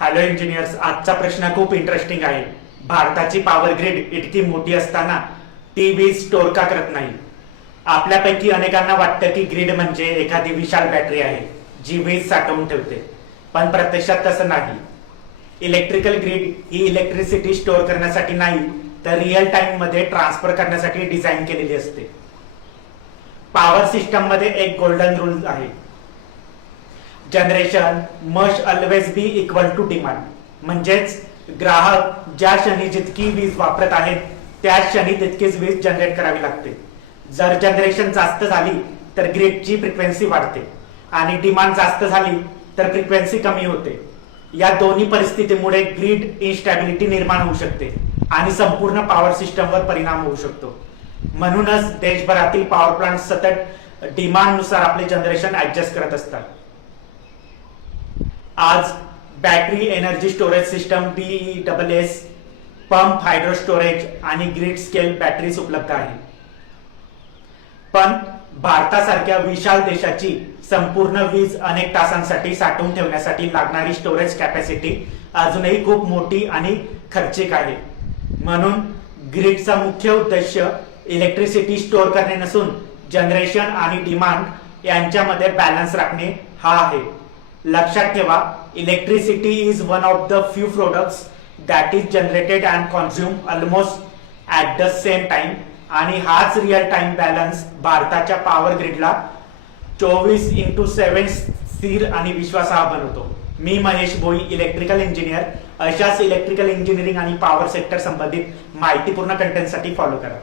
Hello engineers, आजचा प्रश्न खूप इंटरेस्टिंग आहे. भारताची पॉवर ग्रिड इतकी मोठी असताना ती वीज स्टोअर का करत नाही? आपल्यापैकी अनेकांना वाटतं की ग्रिड म्हणजे एखादी विशाल बॅटरी आहे जी वीज साठवून ठेवते, पण प्रत्यक्षात तसं नाही. इलेक्ट्रिकल ग्रिड ही इलेक्ट्रिसिटी स्टोअर करण्यासाठी नाही, तर रिअल टाइम मध्ये ट्रान्सफर करण्यासाठी डिझाईन केलेली असते. पॉवर सिस्टम मध्ये एक गोल्डन रूल आहे: generation must always be equal to demand. म्हणजेच ग्राहक ज्या क्षणी जितकी वीज वापरत आहेत त्याच क्षणी तितकीच वीज जनरेट करावी लागते. जर जनरेशन जास्त झाली तर ग्रिडची फ्रिक्वेन्सी वाढते आणि डिमांड जास्त झाली तर फ्रिक्वेन्सी कमी होते. या दोन्ही परिस्थितीमुळे ग्रिड इन्स्टॅबिलिटी निर्माण होऊ शकते आणि संपूर्ण पॉवर सिस्टमवर परिणाम होऊ शकतो. म्हणूनच देशभरातील पॉवर प्लांट सतत डिमांड नुसार आपले जनरेशन ऍडजस्ट करत असतात. आज battery energy storage system BESS, pump hydro storage आणि ग्रिड स्केल बॅटरीज उपलब्ध आहे. पण भारतासारख्या विशाल देशाची संपूर्ण वीज अनेक तासांसाठी साठवून ठेवण्यासाठी लागणारी स्टोरेज कॅपॅसिटी अजूनही खूप मोठी आणि खर्चिक आहे. म्हणून ग्रिडचा मुख्य उद्देश इलेक्ट्रिसिटी स्टोअर करणे नसून जनरेशन आणि डिमांड यांच्यामध्ये बॅलन्स राखणे हा आहे. लक्षात ठेवा, electricity is one of the few products that is generated and consume almost at the same time. आणि हाच रिअल टाइम बॅलन्स भारताच्या पॉवर ग्रिडला 24/7 स्थिर आणि विश्वासार्ह बनवतो. मी महेश भोई, इलेक्ट्रिकल इंजिनियर. अशाच इलेक्ट्रिकल इंजिनिअरिंग आणि पॉवर सेक्टर संबंधित माहितीपूर्ण कंटेंटसाठी फॉलो करा.